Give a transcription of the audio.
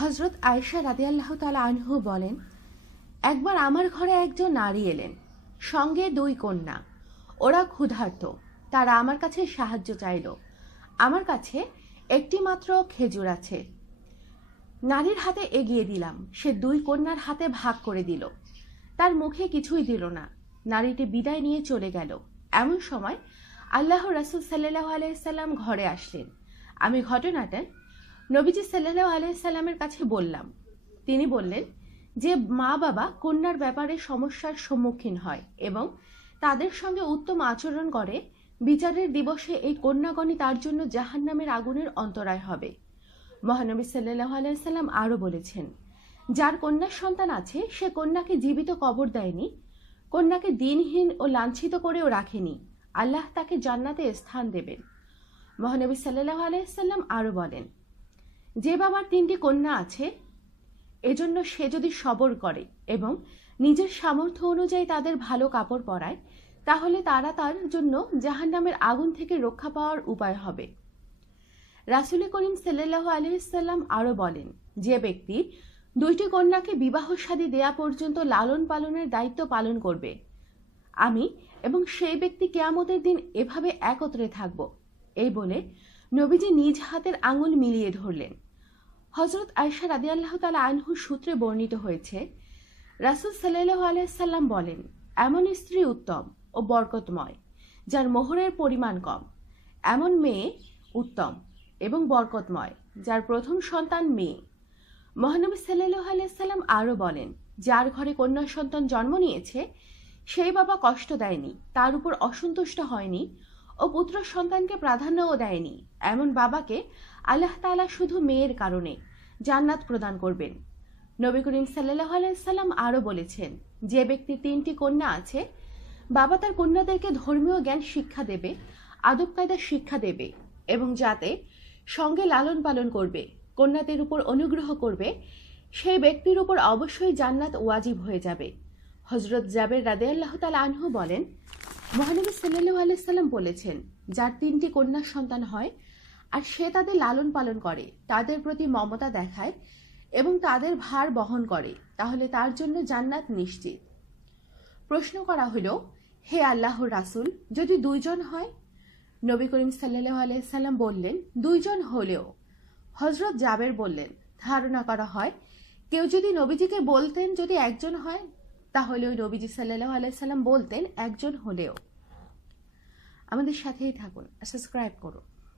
হযরত আয়েশা রাদিয়াল্লাহু তাআলা আনহু বলেন, একবার আমার ঘরে একজন নারী এলেন, সঙ্গে 2 কন্যা। ওরা ক্ষুধার্ত, তারা আমার কাছে সাহায্য চাইল। আমার কাছে একটি মাত্র খেজুর আছে। নারীর হাতে এগিয়ে দিলাম, সে 2 কন্যার হাতে ভাগ করে দিল। তার মুখে কিছুই দিল না। নারীটি বিদায় নিয়ে চলে গেল। এমন সময় আল্লাহর রাসূল সাল্লাল্লাহু আলাইহি সাল্লাম ঘরে আসলেন। আমি ঘটনাটা নবীজি সাল্লাল্লাহু আলাইহি সাল্লামের কাছে বললাম। তিনি বললেন যে মা বাবা কন্যার ব্যাপারে সমস্যার সম্মুখীন হয় এবং তাদের সঙ্গে উত্তম আচরণ করে, বিচারের দিবসে এই কন্যাগণই তার জন্য জাহান্নামের আগুনের অন্তরায় হবে। মহানবী সাল্লাল্লাহু আলাইহি সাল্লাম আরো বলেছেন, যার কন্যার সন্তান আছে সে কন্যাকে জীবিত কবর দেয়নি, কন্যাকে দিনহীন ও লাঞ্ছিত করেও রাখেনি, আল্লাহ তাকে জান্নাতে স্থান দেবেন। মহানবী সাল্লাল্লাহু আলাইহি সাল্লাম আরো বলেন, যে বাবার 3টি কন্যা আছে, এজন্য সে যদি সবর করে এবং নিজের সামর্থ্য অনুযায়ী তাদের ভালো কাপড় পরায়, তাহলে তারা তার জন্য জাহান্নামের আগুন থেকে রক্ষা পাওয়ার উপায় হবে। রাসূল করিম সাল্লাল্লাহু আলাইহি সাল্লাম আরো বলেন, যে ব্যক্তি 2টি কন্যাকে বিবাহ শাদী দেয়া পর্যন্ত লালন পালনের দায়িত্ব পালন করবে, আমি এবং সেই ব্যক্তি কিয়ামতের দিন এভাবে একত্রে থাকব। এই বলে নবীজি নিজ হাতের আঙুল মিলিয়ে ধরলেন। হযরত আয়েশা রাদিয়াল্লাহু তাআলা আনহু সূত্রে বর্ণিত হয়েছে, রাসূল সাল্লাল্লাহু আলাইহি সাল্লাম বলেন, এমন স্ত্রী উত্তম ও বরকতময় যার মোহরের পরিমাণ কম। এমন মেয়ে উত্তম এবং বরকতময় যার প্রথম সন্তান মেয়ে। মহানবী সাল্লাল্লাহু আলাইহি সাল্লাম আরো বলেন, যার ঘরে কন্যা সন্তান জন্ম নিয়েছে সেই বাবা কষ্ট দেয়নি, তার উপর অসন্তুষ্ট হয়নি ও পুত্র সন্তানকে প্রাধান্যও দেয়নি, এমন বাবাকে আল্লাহ তাআলা শুধু মেয়ের কারণে জান্নাত প্রদান করবেন। নবী করিম সাল্লাল্লাহু আলাইহি সাল্লাম আরো বলেছেন, যে ব্যক্তির 3টি কন্যা আছে, বাবা তার কন্যাদেরকে ধর্মীয় জ্ঞান শিক্ষা দেবে, আদব কায়দা শিক্ষা দেবে এবং যাতে সঙ্গে লালন পালন করবে, কন্যাদের উপর অনুগ্রহ করবে, সেই ব্যক্তির উপর অবশ্যই জান্নাত ওয়াজিব হয়ে যাবে। হযরত জাবের রাদিয়াল্লাহু তাআলা আনহু বলেন, মহানবী সাল্লাল্লাহু আলাইহি সাল্লাম বলেছেন, যার 3টি কন্যা সন্তান হয় আর সে তাদের লালন পালন করে, তাদের প্রতি মমতা দেখায় এবং তাদের ভার বহন করে, তাহলে তার জন্য জান্নাত নিশ্চিত। প্রশ্ন করা হলো, হে আল্লাহর রাসূল, যদি 2 জন হয়? নবী করিম সাল্লাল্লাহু আলাইহি সাল্লাম বললেন, 2 জন হলেও। হযরত জাবের বললেন, ধারণা করা হয় কেউ যদি নবীজিকে বলতেন যদি 1 জন হয়, তাহলে ওই নবীজি সাল্লাল্লাহু আলাইহি সাল্লাম বলতেন 1 জন হলেও। আমাদের সাথেই থাকুন, সাবস্ক্রাইব করুন।